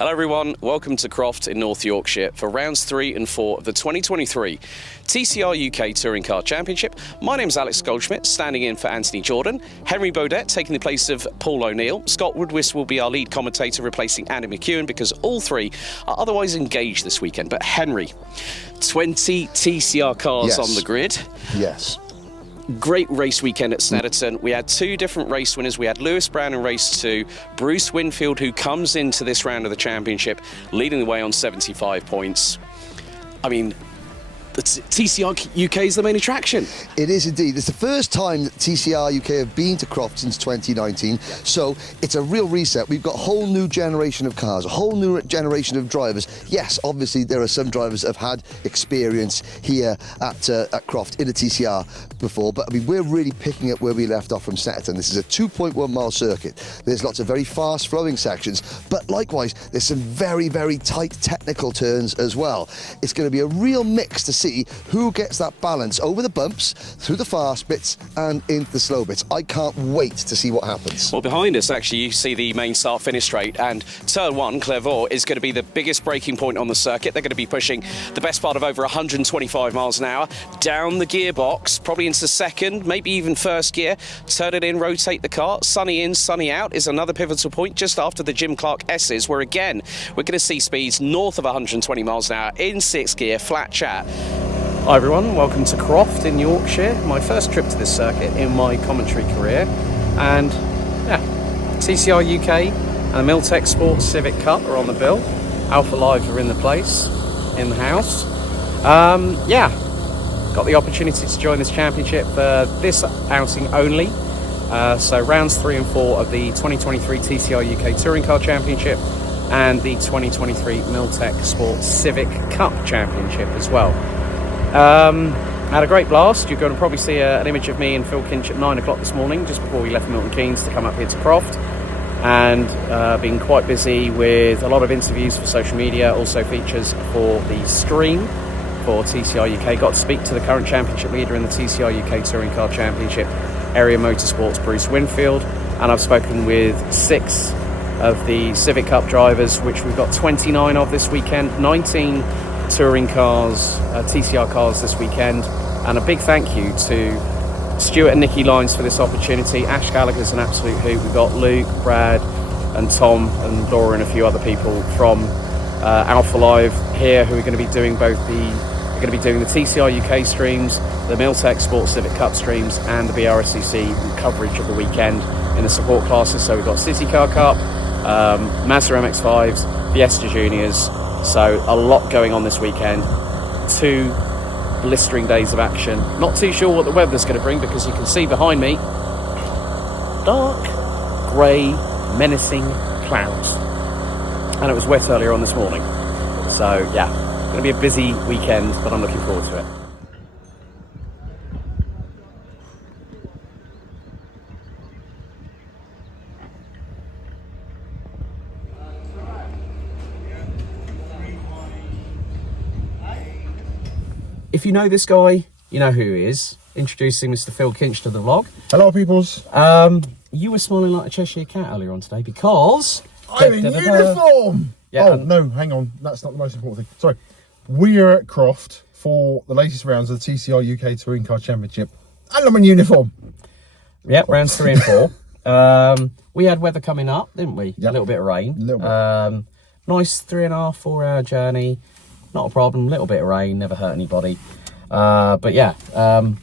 Hello everyone, welcome to Croft in North Yorkshire for rounds 3 and 4 of the 2023 TCR UK Touring Car Championship. My name's Alex Goldschmidt, standing in for Anthony Jordan. Henry Beaudette taking the place of Paul O'Neill. Scott Woodwiss will be our lead commentator, replacing Andy McEwen, because all three are otherwise engaged this weekend. But Henry, 20 TCR cars on the grid. Yes. Great race weekend at Snetterton. We had two different race winners. We had Lewis Brown in race 2, Bruce Winfield, who comes into this round of the championship leading the way on 75 points. I mean, the TCR UK is the main attraction. It is indeed. It's the first time that TCR UK have been to Croft since 2019, so it's a real reset. We've got a whole new generation of cars, a whole new generation of drivers. Yes, obviously there are some drivers that have had experience here at Croft in a TCR before, but I mean, we're really picking up where we left off from Snetterton. This is a 2.1 mile circuit. There's lots of very fast flowing sections, but likewise there's some very, very tight technical turns as well. It's going to be a real mix to see who gets that balance over the bumps, through the fast bits and into the slow bits. I can't wait to see what happens. Well, behind us actually you see the main start finish straight, and turn 1, Clairvaux, is going to be the biggest braking point on the circuit. They're going to be pushing the best part of over 125 miles an hour down the gearbox, probably into second, maybe even first gear. Turn it in, rotate the car. Sunny in, sunny out is another pivotal point just after the Jim Clark S's, where again we're going to see speeds north of 120 miles an hour in 6th gear, flat chat. Hi everyone, welcome to Croft in Yorkshire. My first trip to this circuit in my commentary career, and yeah, TCR UK and the Milltech Sports Civic Cup are on the bill. Alpha Live are in the place, in the house. Yeah, got the opportunity to join this championship for this outing only. So rounds 3 and 4 of the 2023 TCR UK Touring Car Championship and the 2023 Milltech Sports Civic Cup Championship as well. Had a great blast. You're going to probably see an image of me and Phil Kinch at 9 o'clock this morning, just before we left Milton Keynes to come up here to Croft, and been quite busy with a lot of interviews for social media, also features for the stream for TCR UK. Got to speak to the current championship leader in the TCR UK Touring Car Championship, Area Motorsports, Bruce Winfield, and I've spoken with 6 of the Civic Cup drivers, which we've got 29 of this weekend, 19 touring cars, TCR cars this weekend, and a big thank you to Stewart and Nicki lines for this opportunity. Ash Gallagher's an absolute hoot. We've got Luke, Brad and Tom and Laura and a few other people from Alpha Live here who are going to be doing the TCR UK streams, the Milltech Sports Civic Cup streams, and the BRSCC coverage of the weekend in the support classes. So we've got City Car Cup, Mazda MX-5s, Fiesta Juniors. So a lot going on this weekend. 2 blistering days of action. Not too sure what the weather's going to bring, because you can see behind me dark, grey, menacing clouds. And it was wet earlier on this morning. So yeah, going to be a busy weekend, but I'm looking forward to it. If you know this guy, you know who he is. Introducing Mr. Phil Kinch to the vlog. Hello, peoples. You were smiling like a Cheshire cat earlier on today because I'm in uniform. Yeah, oh no, hang on. That's not the most important thing. Sorry. We are at Croft for the latest rounds of the TCR UK Touring Car Championship, and I'm in uniform. Yep, rounds 3 and 4. We had weather coming up, didn't we? Yep. A little bit of rain. A little bit. Nice 3.5, 4 hour journey. Not a problem. Little bit of rain, never hurt anybody. But yeah,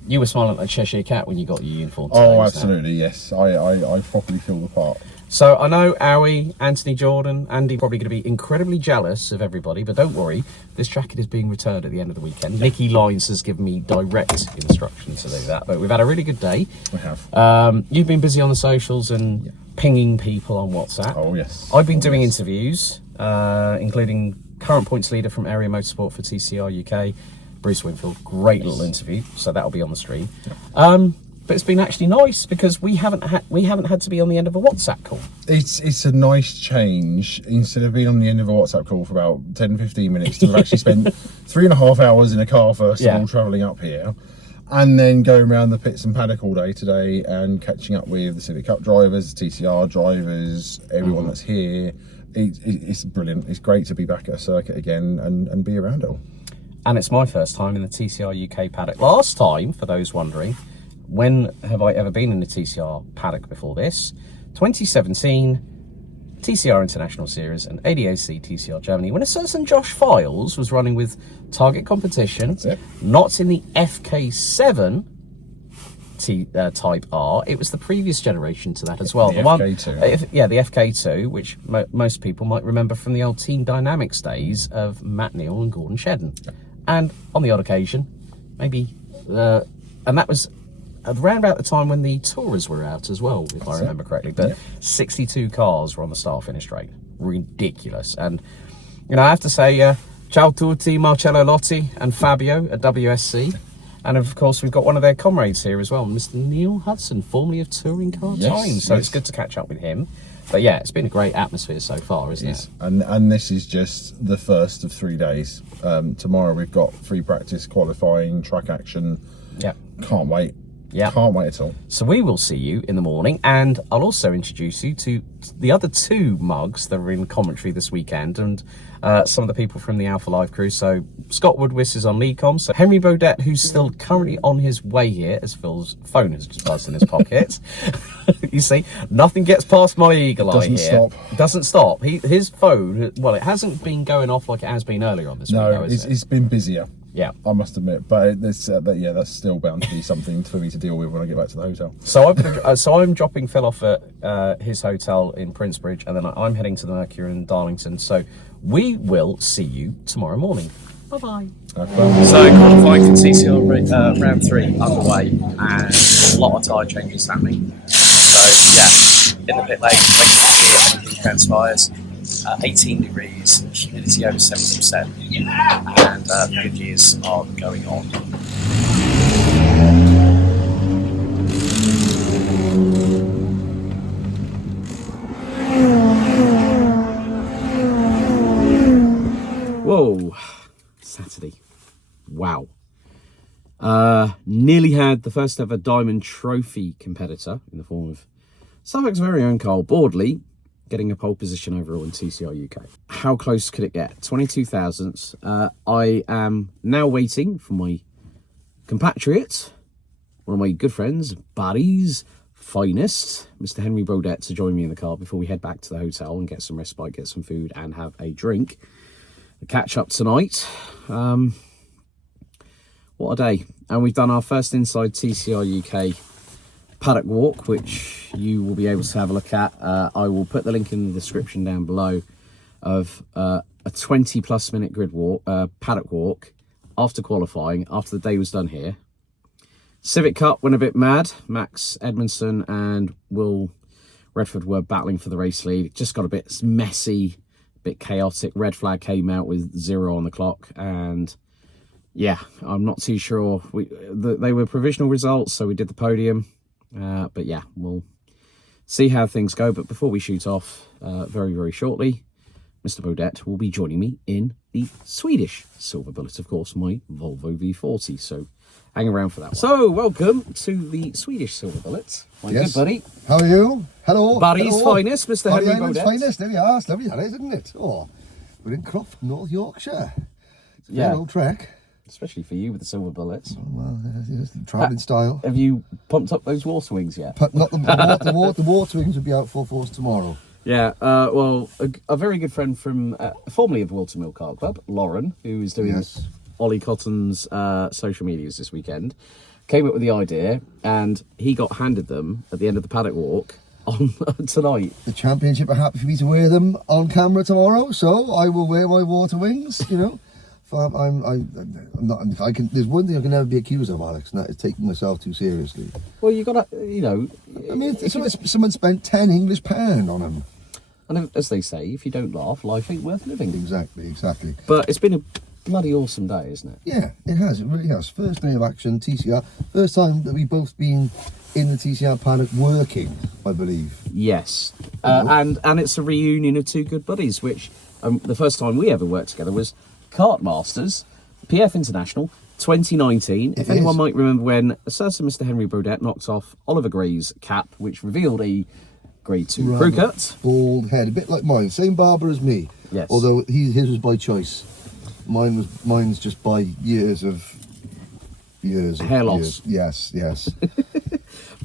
you were smiling like a Cheshire cat when you got your uniform today. Oh, absolutely, yes. I properly feel the part. So I know Owie, Anthony Jordan, Andy probably going to be incredibly jealous of everybody, but don't worry, this jacket is being returned at the end of the weekend. Nicki Lines has given me direct instructions to do that, but we've had a really good day. We have. You've been busy on the socials and pinging people on WhatsApp. Oh, yes. I've been doing interviews, including current points leader from Area Motorsport for TCR UK, Bruce Winfield. Great little interview, so that'll be on the stream. But it's been actually nice because we haven't had to be on the end of a WhatsApp call. It's a nice change. Instead of being on the end of a WhatsApp call for about 10-15 minutes, to have actually spent 3.5 hours in a car first of all, travelling up here, and then going around the pits and paddock all day today and catching up with the Civic Cup drivers, the TCR drivers, everyone that's here, it's brilliant. It's great to be back at a circuit again and be around it all. And it's my first time in the TCR UK paddock. Last time, for those wondering, when have I ever been in the TCR paddock before this? 2017, TCR International Series and ADAC TCR Germany, when a certain Josh Files was running with Target Competition, not in the FK7 Type R. It was the previous generation to that as well. The FK2. Yeah, the FK2, which most people might remember from the old Team Dynamics days of Matt Neal and Gordon Shedden. And on the odd occasion, maybe, and that was around about the time when the Tourers were out as well, if I remember correctly. But 62 cars were on the start-finish straight. Ridiculous. And, you know, I have to say, ciao tutti, Marcello Lotti and Fabio at WSC. And, of course, we've got one of their comrades here as well, Mr. Neil Hudson, formerly of Touring Car Times. So it's good to catch up with him. But, yeah, it's been a great atmosphere so far, isn't it? And this is just the first of 3 days. Tomorrow we've got free practice, qualifying, track action. Yeah. Can't wait. Yeah. Can't wait at all. So we will see you in the morning, and I'll also introduce you to the other 2 mugs that are in commentary this weekend, and some of the people from the Alpha Live crew. So Scott Woodwiss is on lead com. So Henry Beaudette, who's still currently on his way here, as Phil's phone has just buzzed in his pocket. You see, nothing gets past my eagle eye here. Doesn't stop. His phone, well, it hasn't been going off like it has been earlier on this week. No, it's been busier. Yeah, I must admit, but that's still bound to be something for me to deal with when I get back to the hotel. So I'm dropping Phil off at his hotel in Princebridge, and then I'm heading to the Mercury in Darlington. So we will see you tomorrow morning. Bye bye. So qualifying for TCR round 3 underway, and a lot of tyre changes happening. So yeah, in the pit lane, waiting to see if anything transpires. 18 degrees, humidity over 70%, and the good years are going on. Whoa, Saturday. Wow. Nearly had the first ever Diamond Trophy competitor in the form of Suffolk's very own Carl Boardley, getting a pole position overall in TCR UK. How close could it get? 22 thousandths. I am now waiting for my compatriot, one of my good friends, buddies, finest, Mr. Henry Beaudette, to join me in the car before we head back to the hotel and get some respite, get some food and have a drink. The catch up tonight. What a day. And we've done our first inside TCR UK paddock walk, which you will be able to have a look at. I will put the link in the description down below of a 20+ minute grid walk, paddock walk after qualifying, after the day was done here. Civic Cup went a bit mad. Max Edmondson and Will Redford were battling for the race lead. It just got a bit messy, a bit chaotic. Red flag came out with 0 on the clock, and yeah, I'm not too sure. They were provisional results, so we did the podium. But yeah, we'll see how things go. But before we shoot off, very, very shortly, Mr. Beaudette will be joining me in the Swedish Silver Bullet, of course, my Volvo V40. So hang around for that one. So welcome to the Swedish Silver Bullet, my good buddy. How are you? Hello. Buddy's hello. Finest, Mr. Henry Beaudette. Finest, there we are. It's lovely, that is, isn't it? Oh, we're in Croft, North Yorkshire. It's a fair old trek. Especially for you with the Silver Bullets. Well, travelling style. Have you pumped up those water wings yet? Not the water wings will be out full force tomorrow. Yeah, well, a very good friend from, formerly of Wilton Mill Car Club, Lauren, who is doing Ollie Cotton's social medias this weekend, came up with the idea, and he got handed them at the end of the paddock walk on tonight. The championship are happy for me to wear them on camera tomorrow, so I will wear my water wings, you know. I'm not. There's one thing I can never be accused of, Alex, and that is taking myself too seriously. Well, you got to, you know. I mean, someone spent £10 on them. And as they say, if you don't laugh, life ain't worth living. Exactly. But it's been a bloody awesome day, isn't it? Yeah, it has. It really has. First day of action, TCR. First time that we've both been in the TCR paddock working, I believe. Yes, and it's a reunion of 2 good buddies. Which the first time we ever worked together was Kart Masters, PF International, 2019. If anyone might remember when a certain Mr. Henry Beaudette knocked off Oliver Gray's cap, which revealed a Grade 2 crew cut. Bald head, a bit like mine. Same barber as me. Yes. Although his was by choice. Mine's just by years of hair loss. Yes.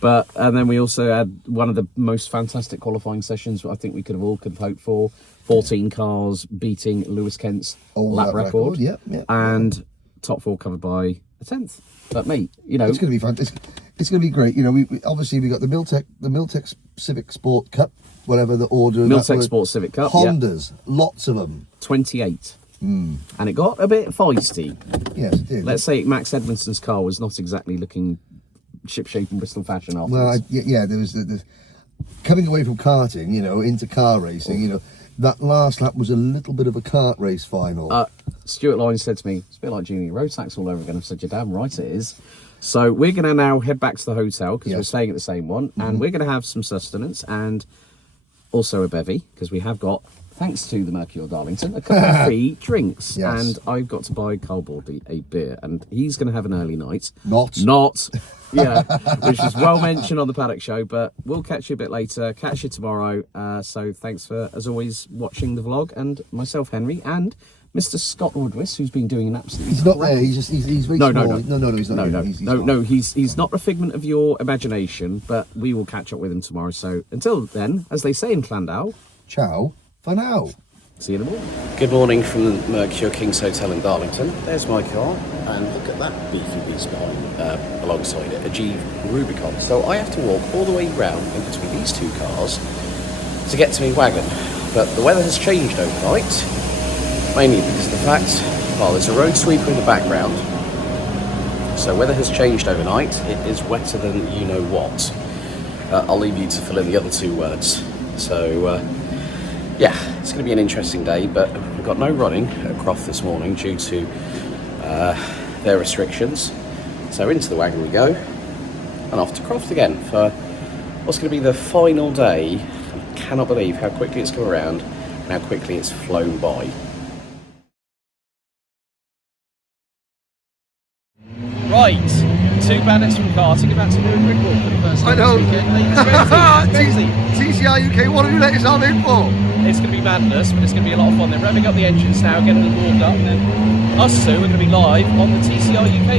But and then we also had one of the most fantastic qualifying sessions I think we could have hoped for. 14 cars beating Lewis Kent's lap record. Yeah. And top 4 covered by a 10th. But mate, you know, it's going to be fun. It's going to be great. You know, we obviously got the Miltech Civic Sport Cup, whatever the order. Miltech Sport Civic Cup. Hondas, lots of them. 28. And it got a bit feisty. Yes, it did. Let's say Max Edmondson's car was not exactly looking ship-shape in Bristol fashion afterwards. Well, there was the coming away from karting, you know, into car racing. You know, that last lap was a little bit of a kart race final. Stuart Lyons said to me, it's a bit like junior road tax all over again. I've said, you're damn right it is. So we're going to now head back to the hotel because we're staying at the same one, and we're going to have some sustenance and also a bevy because we have got, thanks to the Mercure Darlington, a couple of free drinks. Yes. And I've got to buy Carl Baldley a beer, and he's going to have an early night. Not. Yeah, which was well mentioned on the Paddock Show, but we'll catch you a bit later. Catch you tomorrow. So thanks for, as always, watching the vlog, and myself, Henry, and Mr. Scott Woodwiss, who's been doing an absolutely... He's not there. He's very small. No, he's not. He's not a figment of your imagination, but we will catch up with him tomorrow. So until then, as they say in Clandau, ciao for now. See you in the morning. Good morning from the Mercure Kings Hotel in Darlington. There's my car, and look at that beefy beast behind, alongside it, a G Rubicon. So I have to walk all the way round in between these two cars to get to my wagon. But the weather has changed overnight, mainly because of the fact, well, there's a road sweeper in the background. So weather has changed overnight. It is wetter than you know what. I'll leave you to fill in the other two words. So, yeah, it's going to be an interesting day, but we've got no running at Croft this morning due to their restrictions. So into the wagon we go, and off to Croft again for what's going to be the final day. I cannot believe how quickly it's come around and how quickly it's flown by. Right, 2 bandits from karting about to do a grid walk for the first time. I know. It's crazy. TCR UK, what have you let us all in for? It's going to be madness, but it's going to be a lot of fun. They're revving up the engines now, getting them warmed up, and then us two are going to be live on the TCR UK.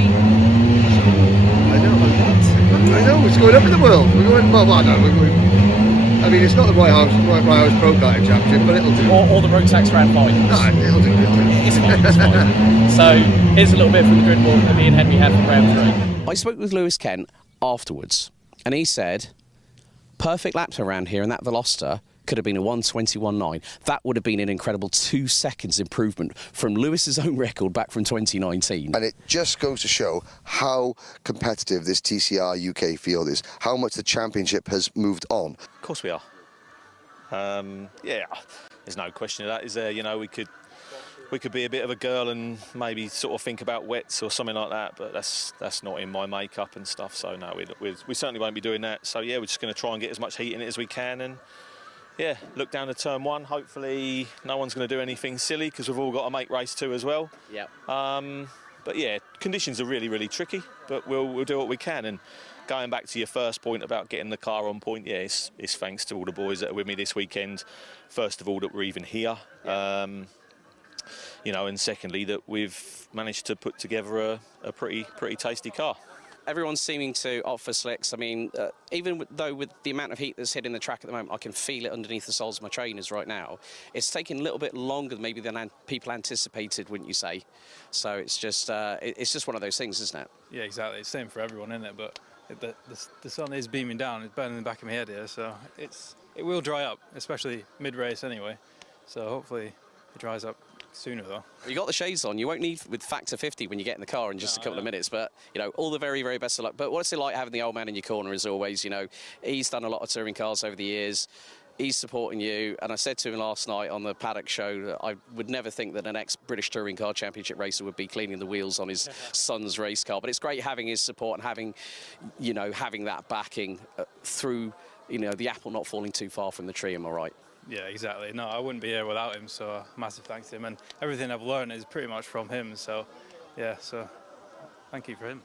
I know, it's going up in the world. We're going, I mean, it's not the Roy House Pro Karting Championship, but it'll do. Or the Road Tax Round Finals. No, it'll do. It's fine. So here's a little bit from the grid walk that me and Henry had for round 3. I spoke with Lewis Kent afterwards, and he said, perfect laps around here, and that Veloster could have been a 1:21.9. That would have been an incredible 2 seconds improvement from Lewis's own record back from 2019. And it just goes to show how competitive this TCR UK field is, how much the championship has moved on. Of course we are. Yeah, there's no question of that, is there? You know, we could be a bit of a girl and maybe sort of think about wets or something like that, but that's not in my makeup and stuff. So no, we certainly won't be doing that. So yeah, we're just going to try and get as much heat in it as we can, and yeah, look down to turn 1. Hopefully no one's going to do anything silly because we've all got to make race 2 as well. Yep. But yeah, conditions are really, really tricky, but we'll do what we can. And going back to your first point about getting the car on point, yeah, it's thanks to all the boys that are with me this weekend. First of all, that we're even here. You know, and secondly, that we've managed to put together a pretty tasty car. Everyone's seeming to opt for slicks. I mean, even though with the amount of heat that's hitting the track at the moment, I can feel it underneath the soles of my trainers right now. It's taking a little bit longer maybe than people anticipated, wouldn't you say? So it's just one of those things, isn't it? Yeah, exactly. It's the same for everyone, isn't it? But the sun is beaming down. It's burning the back of my head here, so it will dry up, especially mid-race anyway. So hopefully it dries up sooner though. You got the shades on. You won't need with factor 50 when you get in the car in just a couple of minutes. But you know, all the very, very best of luck. But what's it like having the old man in your corner as always? You know, he's done a lot of touring cars over the years. He's supporting you, and I said to him last night on the Paddock Show that I would never think that an ex-British Touring Car Championship racer would be cleaning the wheels on his son's race car. But it's great having his support and having that backing through, you know, the apple not falling too far from the tree. Am I right? Yeah, exactly. No, I wouldn't be here without him, so massive thanks to him. And everything I've learned is pretty much from him, so yeah, so thank you for him.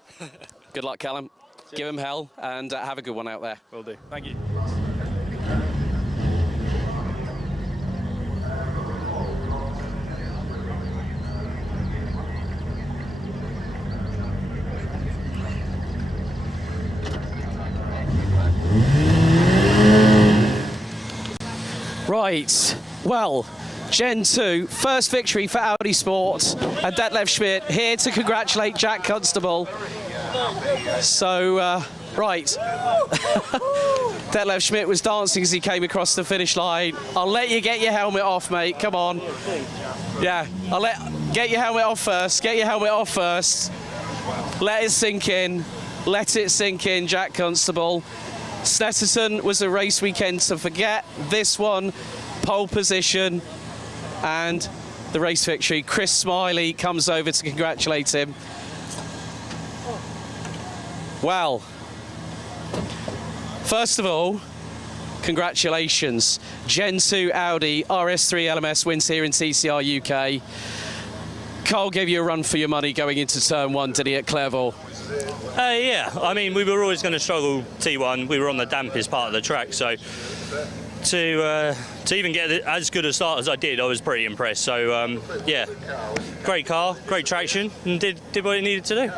Good luck, Callum. Cheers. Give him hell, and have a good one out there. Will do. Thank you. Right, well, Gen 2, first victory for Audi Sport, and Detlef Schmidt here to congratulate Jack Constable. So, right, Detlef Schmidt was dancing as he came across the finish line. I'll let you get your helmet off, mate, come on. Yeah, get your helmet off first, get your helmet off first. Let it sink in, Jack Constable. Snetterton was a race weekend to forget. This one, pole position and the race victory. Chris Smiley comes over to congratulate him. Well, first of all, congratulations. Gen 2 Audi RS3 LMS wins here in TCR UK. Carl gave you a run for your money going into turn 1, did he, at Clairvaux? Yeah, I mean, we were always going to struggle T1. We were on the dampest part of the track, so to even get as good a start as I did, I was pretty impressed. So, yeah, great car, great traction, and did what it needed to do.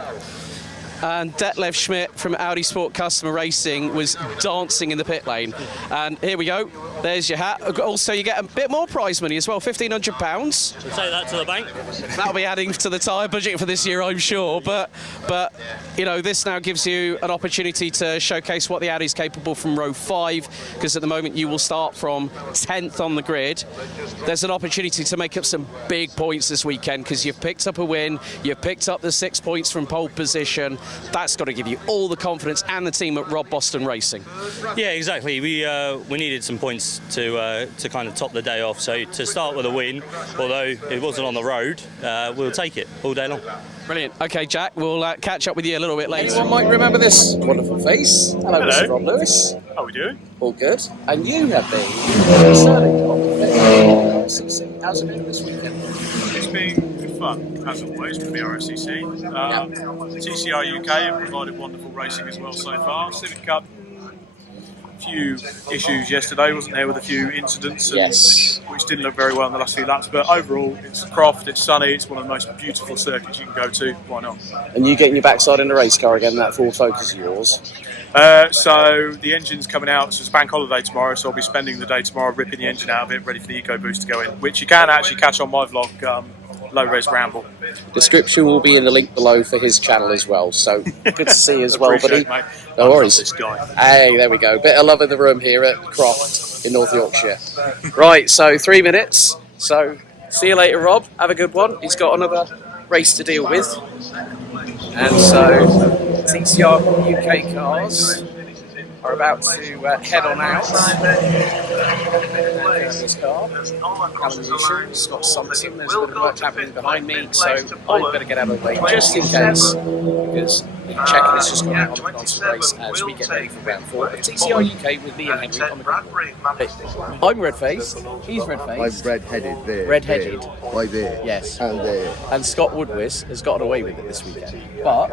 And Detlef Schmidt from Audi Sport Customer Racing was dancing in the pit lane. And here we go, there's your hat. Also, you get a bit more prize money as well, £1,500. We'll take that to the bank. That'll be adding to the tyre budget for this year, I'm sure. But you know, this now gives you an opportunity to showcase what the Audi's capable from row 5, because at the moment you will start from 10th on the grid. There's an opportunity to make up some big points this weekend, because you've picked up a win, you've picked up the 6 points from pole position. That's got to give you all the confidence, and the team at Rob Boston Racing. Yeah, exactly. We needed some points to kind of top the day off. So to start with a win, although it wasn't on the road, we'll take it all day long. Brilliant. Okay, Jack, we'll catch up with you a little bit later. Anyone might remember this wonderful face. Hello, Mr. Rob Lewis. How are we doing? All good. And you have been serving on the RCC. How's it been this weekend? It's been good fun, as always, with the RSCC. TCR UK have provided wonderful racing as well so far. Civic Cup, a few issues yesterday, wasn't there, with a few incidents, which didn't look very well in the last few laps. But overall, it's Croft, it's sunny, it's one of the most beautiful circuits you can go to. Why not? And you getting your backside in the race car again, that Ford Focus of yours? So the engine's coming out, so it's bank holiday tomorrow, so I'll be spending the day tomorrow ripping the engine out of it, ready for the EcoBoost to go in, which you can actually catch on my vlog, Low Res Ramble. Description will be in the link below for his channel as well, so good to see you as well, buddy. Mate. No worries. This guy. Hey, there we go. Bit of love in the room here at Croft in North Yorkshire. Right, so 3 minutes. So see you later, Rob. Have a good one. He's got another race to deal with. And so TCR UK cars are about to head on out. This car, Alan Newsom, Scott Thompson, there's a bit of work happening behind me, so I better get out of the way just in case, because checking has just gone out on the constant race as we get ready for round 4 of TCR UK with me and Henry on the grid. I'm red-faced, he's red-faced. I'm red-headed there. Red-headed. Right there. Yes. And there. And Scott Woodwiss has gotten away with it this weekend. But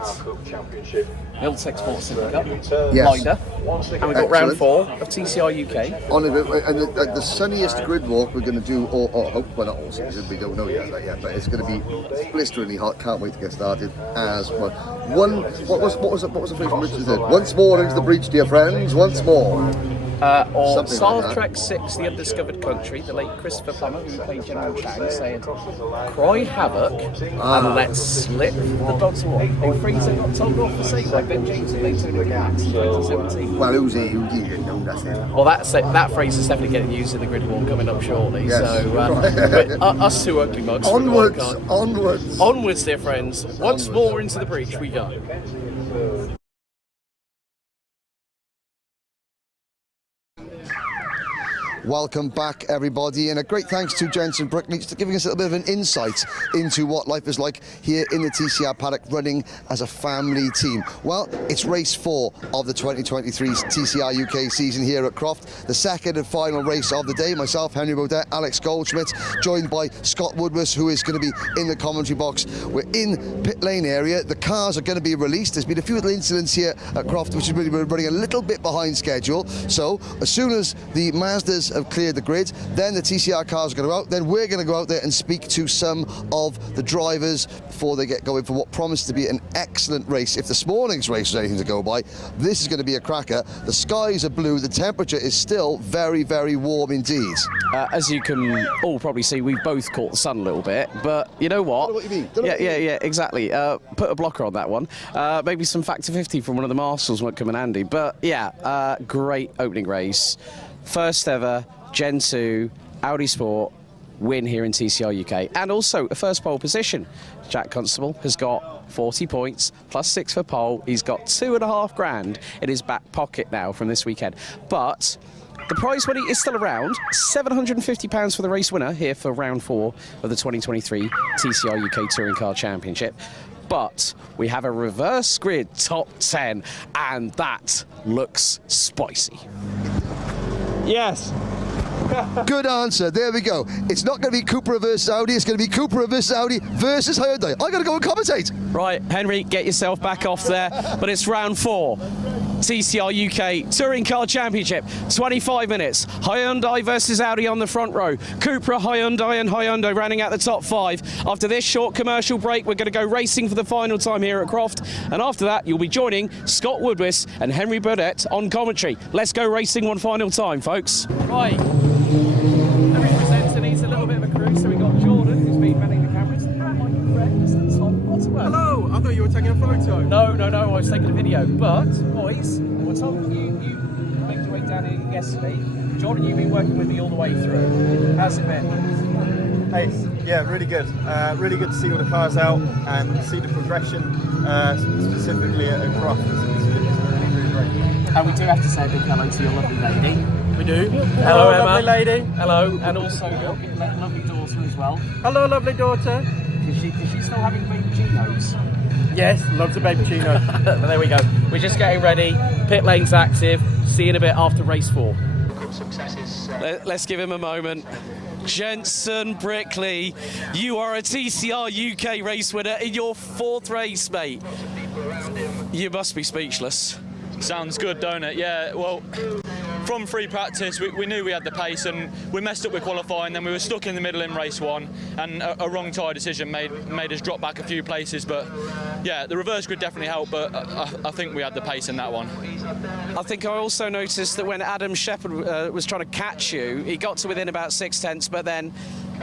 Miltech Sports Civic Cup, Blinder, and we've got round 4 of TCR UK. On the sunniest grid walk we're going to do, or hope, well, not all season, we don't know yet, but it's going to be blisteringly hot. Can't wait to get started as well. What was the phrase from Richard said? Once more into the breach, dear friends, once more. Or Something Star like Trek 6, The Undiscovered Country, the late Christopher Plummer, who played General Chang, said, cry havoc and let's slip the dog's walk. A phrase that got told off the sea by Ben James in Daytona Gas in 2017. Well, who's he? Who didn't know nothing? Well, that phrase is definitely getting used in the grid walk coming up shortly. Yes. So, but us two ugly mugs. Onwards, dear friends. Once more into the breach we go. Welcome back, everybody, and a great thanks to Jensen Brickneach for giving us a little bit of an insight into what life is like here in the TCR paddock running as a family team. Well, it's race 4 of the 2023 TCR UK season here at Croft, the second and final race of the day. Myself, Henry Beaudette, Alex Goldschmidt, joined by Scott Woodwiss, who is going to be in the commentary box. We're in pit lane area. The cars are going to be released. There's been a few little incidents here at Croft, which is really running a little bit behind schedule. So as soon as the Mazdas have cleared the grid. Then the TCR cars are going to go out. Then we're going to go out there and speak to some of the drivers before they get going for what promised to be an excellent race. If this morning's race was anything to go by, this is going to be a cracker. The skies are blue. The temperature is still very, very warm indeed. As you can all probably see, we've both caught the sun a little bit, but you know what? I don't know what you mean. Yeah, exactly. Put a blocker on that one. Maybe some factor 50 from one of the marshals might come in handy. But yeah, great opening race. First ever Gen 2 Audi Sport win here in TCR UK, and also a first pole position. Jack Constable has got 40 points plus 6 for pole. He's got $2.5 grand in his back pocket now from this weekend. But the prize money is still around, £750 for the race winner here for round 4 of the 2023 TCR UK Touring Car Championship. But we have a reverse grid top 10, and that looks spicy. Yes. Good answer. There we go. It's not going to be Cupra versus Audi. It's going to be Cupra versus Audi versus Hyundai. I got to go and commentate. Right, Henry, get yourself back off there. But it's round 4. TCR UK Touring Car Championship, 25 minutes. Hyundai versus Audi on the front row. Cupra, Hyundai and Hyundai rounding out the top 5. After this short commercial break, we're going to go racing for the final time here at Croft. And after that, you'll be joining Scott Woodwiss and Henry Beaudette on commentary. Let's go racing one final time, folks. Right. Henry presents and he's a little bit of a crew. So we've got Jordan, who's been manning the cameras, and my friend, Mr. Tom Bottomworth. Hello, I thought you were taking a photo. No, I was taking a video. But, boys, well, Tom, you made your way down here yesterday. Jordan, you've been working with me all the way through. How's it been? Hey, yeah, really good. Really good to see all the cars out and see the progression, specifically at Croft. It's really great. And we do have to say a big hello to your lovely lady. We do. Hello, Emma. Lovely lady. Hello, and also your lovely daughter as well. Hello, lovely daughter. Is she still having baby Chinos? Yes, loves a baby chino. There we go. We're just getting ready. Pit lane's active. See you in a bit after race 4. Let's give him a moment. Jensen Brickley, you are a TCR UK race winner in your 4th race, mate. You must be speechless. Sounds good, don't it? Yeah, well, from free practice, we knew we had the pace, and we messed up with qualifying, then we were stuck in the middle in race 1, and a wrong tyre decision made us drop back a few places. But yeah, the reverse grid definitely helped, but I think we had the pace in that one. I think I also noticed that when Adam Shepherd was trying to catch you, he got to within about 6/10, but then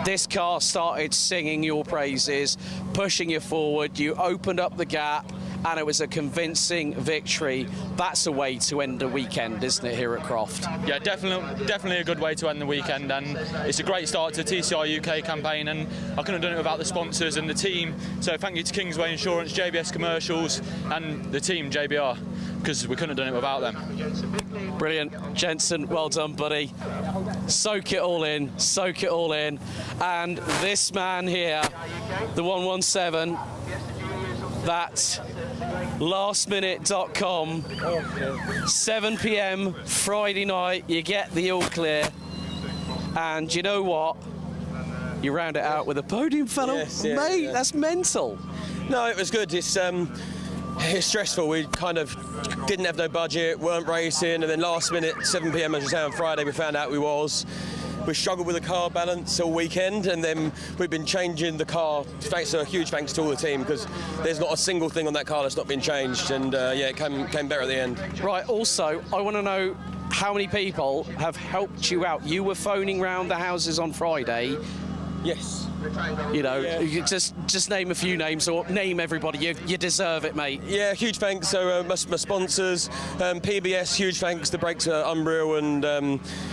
this car started singing your praises, pushing you forward, you opened up the gap, and it was a convincing victory. That's a way to end the weekend, isn't it, here at Croft? Yeah, definitely a good way to end the weekend, and it's a great start to the TCR UK campaign, and I couldn't have done it without the sponsors and the team. So thank you to Kingsway Insurance, JBS Commercials, and the team, JBR, because we couldn't have done it without them. Brilliant. Jensen, well done, buddy. Soak it all in, soak it all in. And this man here, the 117, that lastminute.com, 7 p.m. Friday night, you get the all clear, and you know what? You round it out with a podium, fellow. Yes, mate, yeah. That's mental. No, it was good. It's stressful. We kind of didn't have no budget, weren't racing, and then last minute, 7 p.m. as you say on Friday, we found out we was. We struggled with the car balance all weekend, and then we've been changing the car. A huge thanks to all the team, because there's not a single thing on that car that's not been changed, and yeah, it came better at the end. Right, also, I want to know how many people have helped you out. You were phoning round the houses on Friday. Yes. You know, Yeah. you just name a few names, or name everybody. You deserve it, mate. Yeah, huge thanks. So my sponsors, PBS, huge thanks. The brakes are unreal, and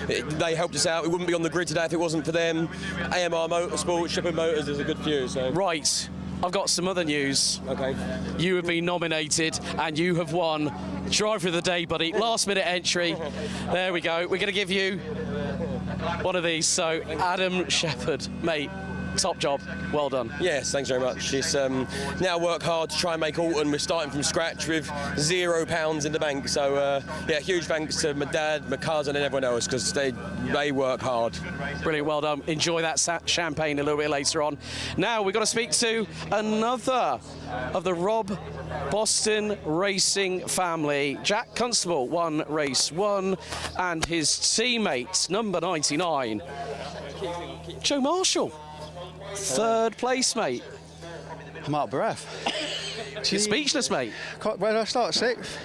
they helped us out. We wouldn't be on the grid today if it wasn't for them. AMR Motorsport, Shipping Motors, there's a good few. So. Right, I've got some other news. Okay. You have been nominated, and you have won Driver of the Day, buddy. Last minute entry. There we go. We're going to give you one of these. So, Adam Shepherd, mate, top job. Well done. Yes, thanks very much. It's now work hard to try and make Alton. We're starting from scratch with £0 in the bank. So yeah, huge thanks to my dad, my cousin, and everyone else because they work hard. Brilliant, well done. Enjoy that champagne a little bit later on. Now we've got to speak to another of the Rob Boston racing family. Jack Constable won race 1, and his teammate, number 99, Joe Marshall, 3rd place, mate. I'm out of breath. You're speechless, mate. Where did I start? 6th?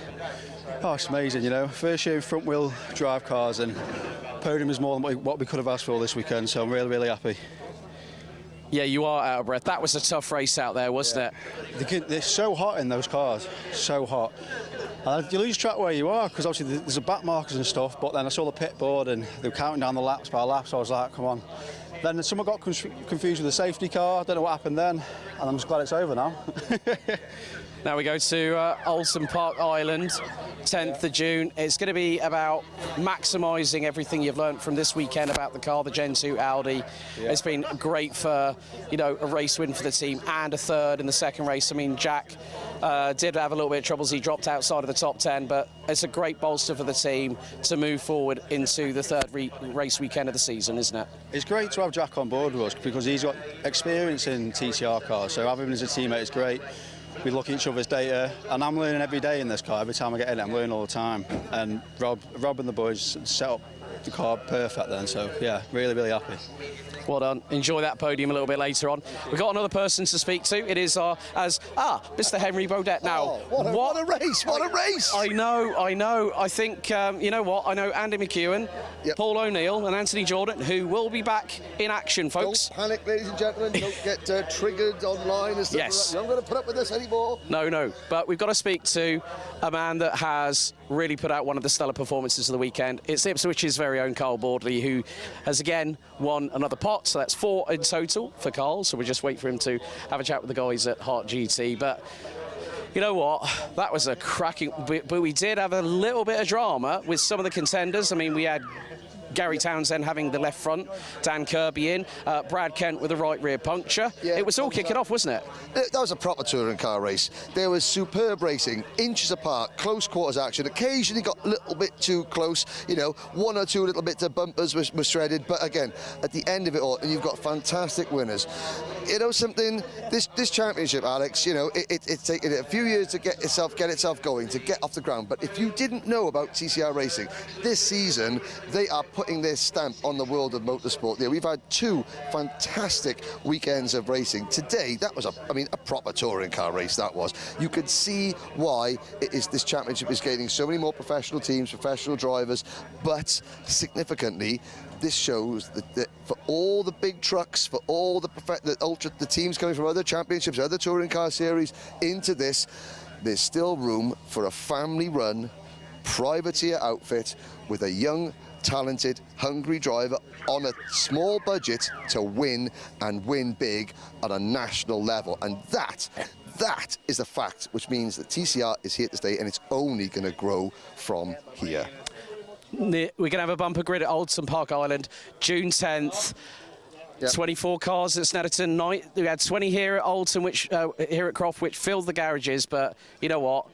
Oh, it's amazing, you know. First year in front-wheel drive cars, and podium is more than what we could have asked for this weekend, so I'm really, really happy. Yeah, you are out of breath. That was a tough race out there, wasn't it? They're so hot in those cars, so hot. And you lose track where you are, because obviously there's a back markers and stuff, but then I saw the pit board and they were counting down the laps by laps, so I was like, come on. Then someone got confused with the safety car, I don't know what happened then, and I'm just glad it's over now. Now we go to Alton Park Island, 10th of June. It's going to be about maximising everything you've learnt from this weekend about the car, the Gen 2 Audi. Yeah. It's been great for, you know, a race win for the team and a 3rd in the 2nd race. I mean, Jack did have a little bit of troubles. He dropped outside of the top 10, but it's a great bolster for the team to move forward into the 3rd race weekend of the season, isn't it? It's great to have Jack on board with us because he's got experience in TCR cars, so having him as a teammate is great. We look at each other's data, and I'm learning every day in this car. Every time I get in it, I'm learning all the time. And Rob and the boys set up the car perfect then, so yeah, really, really happy. Well done. Enjoy that podium a little bit later on. We've got another person to speak to. It is Mr. Henry Beaudette. Now, what a race! What a race! I know. I think, you know what? I know Andy McEwen, Paul O'Neill and Anthony Jordan, who will be back in action, folks. Don't panic, ladies and gentlemen. Don't get triggered online and stuff. Yes. I'm not going to put up with this anymore. No. But we've got to speak to a man that has really put out one of the stellar performances of the weekend. It's Ipswich's very own Carl Bordley, who has again won another pot, so that's 4 in total for Carl, so we'll just wait for him to have a chat with the guys at Heart GT. But you know what, that was a cracking, but we did have a little bit of drama with some of the contenders. I mean, we had Gary Townsend having the left front, Dan Kirby in, Brad Kent with a right rear puncture. Yeah, it was all kicking off, wasn't it? That was a proper touring car race. There was superb racing, inches apart, close quarters action. Occasionally got a little bit too close, you know, 1 or 2 little bits of bumpers were shredded, but again, at the end of it all, you've got fantastic winners. You know something, this championship, Alex, you know, it's taken a few years to get itself going, to get off the ground, but if you didn't know about TCR Racing, this season, they are putting their stamp on the world of motorsport. Yeah, we've had 2 fantastic weekends of racing. Today, that was a proper touring car race, that was. You could see why this championship is gaining so many more professional teams, professional drivers, but significantly, this shows that for all the big trucks, for all the teams coming from other championships, other touring car series into this, there's still room for a family-run, privateer outfit with a young, talented, hungry driver on a small budget to win and win big at a national level. And that is the fact, which means that TCR is here to stay, and it's only going to grow from here. We're going to have a bumper grid at Alton Park Island, June 10th. Yep. 24 cars at Snetterton night. We had 20 here at Alton, here at Croft, which filled the garages. But you know what?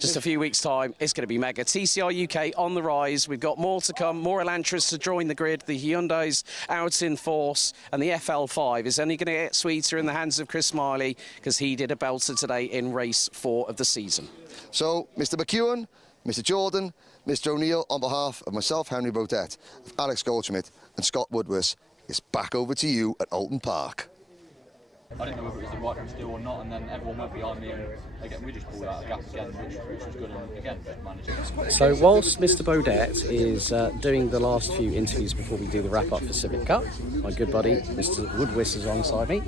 Just a few weeks' time, it's going to be mega. TCR UK on the rise. We've got more to come, more Elantras to join the grid. The Hyundai's out in force, and the FL5 is only going to get sweeter in the hands of Chris Smiley because he did a belter today in race 4 of the season. So, Mr. McEwen, Mr. Jordan, Mr. O'Neill, on behalf of myself, Henry Beaudette, of Alex Goldschmidt and Scott Woodwiss, it's back over to you at Alton Park. I didn't know whether it was the right thing to do or not, and then everyone went behind me, and again, we just pulled out a gap again, which was good, and again, managing. So whilst Mr. Beaudette is doing the last few interviews before we do the wrap-up for Civic Cup, my good buddy, Mr. Woodwiss, is alongside me.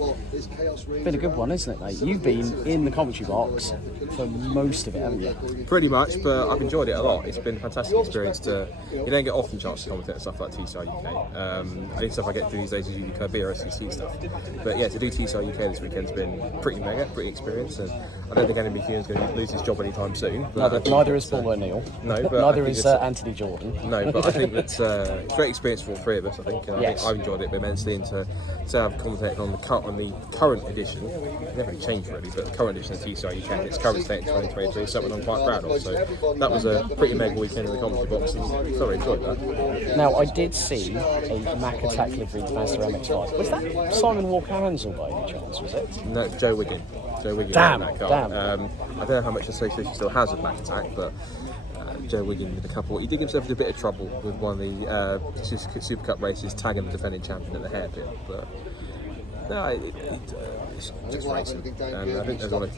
Been a good one, isn't it, mate? You've been in the commentary box for most of it, haven't you? Pretty much, but I've enjoyed it a lot. It's been a fantastic experience you don't get often chance to commentate stuff like TCR UK. I think stuff I get through these days is usually BRSCC stuff. But yeah, to do TCR UK UK this weekend's been pretty mega, pretty experienced, and I don't think Andy McKeon's going to lose his job anytime soon. Neither is Paul O'Neill. No, but neither is Anthony Jordan. No, but I think that's it's great experience for all three of us. I think, and yes. I think I've enjoyed it immensely, and to have commentated on the current edition, it never really changed really, but the current edition of TCR UK, its current state in 2023, is something I'm quite proud of. So that was a pretty mega weekend in the commentary box, and thoroughly enjoyed that. Now, I did see a Mack Attack livery Mazda MX-5. Was that Simon Walker-Hansel by any chance, was it? No, Joe Wiggin. Damn. I don't know how much association still has with Mack Attack, but Joe Wiggin with a couple. He did himself into a bit of trouble with one of the Super Cup races, tagging the defending champion at the hairpin. But no, it's just racing, and I think everyone,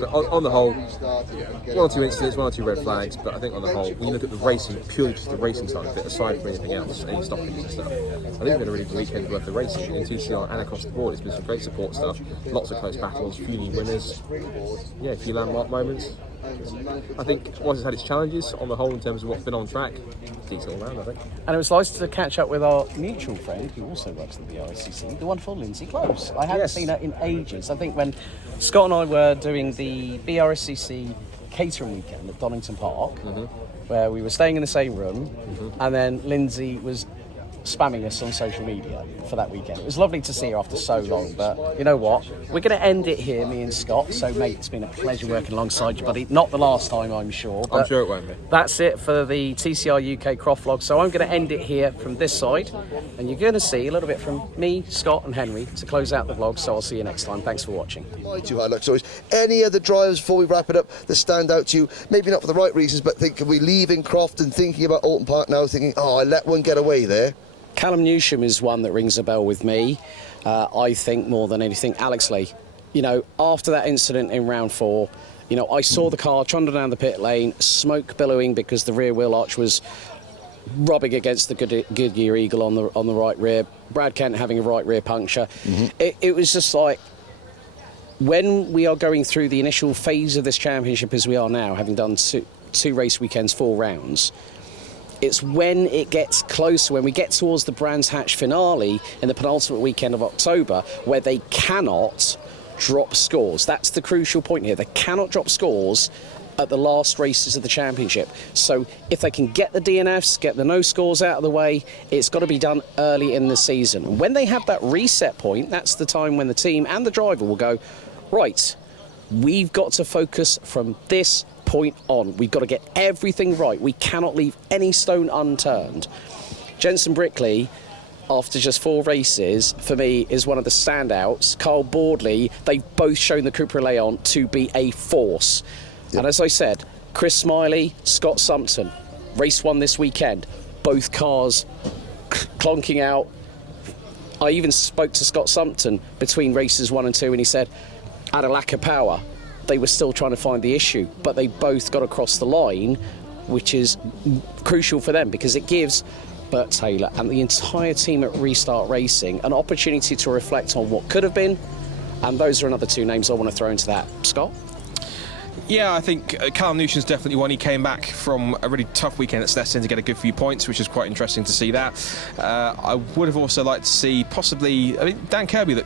but on the whole, one or two incidents, one or two red flags, but I think on the whole, when you look at the racing, purely just the racing side of it, aside from anything else, any stoppings and stuff, I think we've had a really good weekend worth of racing in TCR and across the board. It's been some great support stuff, lots of close battles, few new winners, a few landmark moments. I think once it's had its challenges on the whole in terms of what's been on track, decent all round, I think. And it was nice to catch up with our mutual friend who also works at the BRCC, the wonderful Lindsay Close. I haven't seen her in ages. I think when Scott and I were doing the BRCC catering weekend at Donington Park, where we were staying in the same room, and then Lindsay was spamming us on social media for that weekend. It was lovely to see her after so long, but you know what? We're going to end it here, me and Scott. So, mate, it's been a pleasure working alongside you, buddy. Not the last time, I'm sure. I'm sure it won't be. That's it for the TCR UK Croft vlog. So I'm going to end it here from this side, and you're going to see a little bit from me, Scott and Henry to close out the vlog. So I'll see you next time. Thanks for watching. My two highlight stories. Any other drivers before we wrap it up that stand out to you? Maybe not for the right reasons, but are we leaving Croft and thinking about Alton Park now, thinking, oh, I let one get away there? Callum Newsham is one that rings a bell with me. I think more than anything, Alex Lee. You know, after that incident in round 4, you know, I saw the car trundle down the pit lane, smoke billowing because the rear wheel arch was rubbing against the Goodyear Eagle on the right rear. Brad Kent having a right rear puncture. It was just like, when we are going through the initial phase of this championship as we are now, having done two race weekends, 4 rounds, it's when it gets closer, when we get towards the Brands Hatch finale in the penultimate weekend of October, where they cannot drop scores. That's the crucial point here. They cannot drop scores at the last races of the championship. So if they can get the DNFs, get the no scores out of the way, it's got to be done early in the season. And when they have that reset point, that's the time when the team and the driver will go, right, we've got to focus from this point on. We've got to get everything right. We cannot leave any stone unturned. Jenson Brickley, after just 4 races, for me, is one of the standouts. Carl Boardley, they've both shown the Cupra Leon to be a force. Yep. And as I said, Chris Smiley, Scott Sumpton, race 1 this weekend, both cars clonking out. I even spoke to Scott Sumpton between races 1 and 2, and he said, at a lack of power, they were still trying to find the issue, but they both got across the line, which is crucial for them because it gives Bert Taylor and the entire team at Restart Racing an opportunity to reflect on what could have been, and those are another 2 names I want to throw into that. Scott? Yeah, I think Callum Newsham's definitely one. He came back from a really tough weekend at Stetson to get a good few points, which is quite interesting to see that. I would have also liked to see possibly, Dan Kirby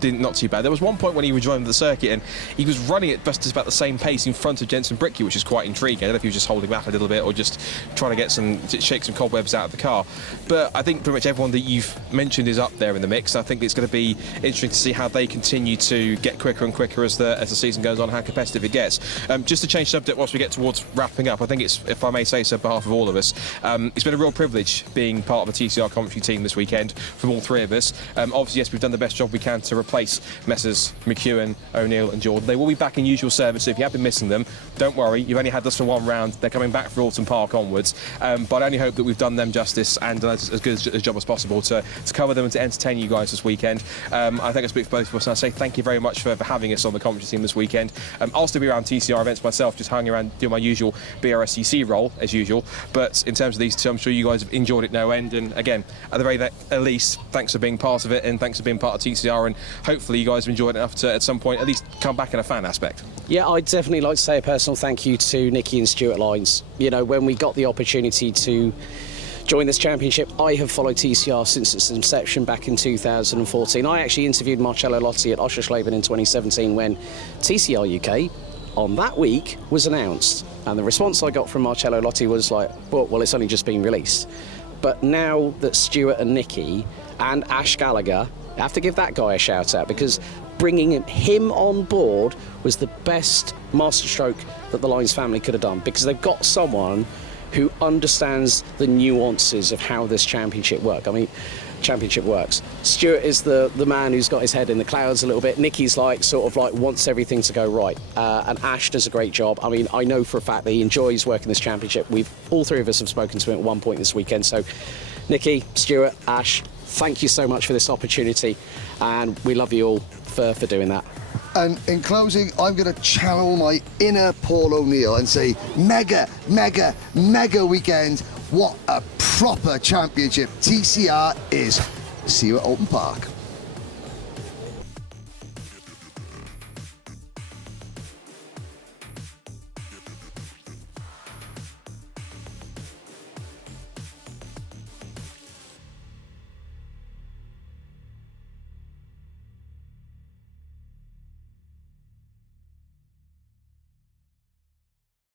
did not too bad. There was one point when he rejoined the circuit and he was running at just about the same pace in front of Jenson Brickley, which is quite intriguing. I don't know if he was just holding back a little bit or just trying to shake some cobwebs out of the car. But I think pretty much everyone that you've mentioned is up there in the mix. I think it's going to be interesting to see how they continue to get quicker and quicker as the season goes on, how competitive it gets. Just to change subject whilst we get towards wrapping up, I think it's, if I may say so on behalf of all of us, it's been a real privilege being part of the TCR commentary team this weekend from all 3 of us. Obviously, yes, we've done the best job we can to replace Messrs McEwen, O'Neill and Jordan. They will be back in usual service, so if you have been missing them, don't worry, you've only had us for 1 round. They're coming back for Alton Park onwards, but I only hope that we've done them justice and done as good a job as possible to cover them and to entertain you guys this weekend. I think I speak for both of us and I say thank you very much for having us on the commentary team this weekend. I'll still be around TCR events myself, just hanging around doing my usual BRSCC role as usual, but in terms of these 2, I'm sure you guys have enjoyed it no end, and again, at the very least, thanks for being part of it and thanks for being part of TCR, and hopefully you guys have enjoyed it enough to at some point at least come back in a fan aspect. Yeah, I'd definitely like to say a personal thank you to Nicki and Stewart Lines. You know, when we got the opportunity to join this championship. I have followed TCR since its inception back in 2014. I actually interviewed Marcello Lotti at Oschersleben in 2017 when TCR UK on that week was announced. And the response I got from Marcello Lotti was like, well, it's only just been released. But now that Stewart and Nicki and Ash Gallagher, I have to give that guy a shout out, because bringing him on board was the best masterstroke that the Lines family could have done, because they've got someone who understands the nuances of how this championship works. Stewart is the man who's got his head in the clouds a little bit. Nicki's wants everything to go right. And Ash does a great job. I mean, I know for a fact that he enjoys working this championship. All three of us have spoken to him at one point this weekend. So Nicki, Stewart, Ash, thank you so much for this opportunity. And we love you all for doing that. And in closing, I'm going to channel my inner Paul O'Neill and say, mega, mega, mega weekend. What a proper championship TCR is. See you at Oulton Park.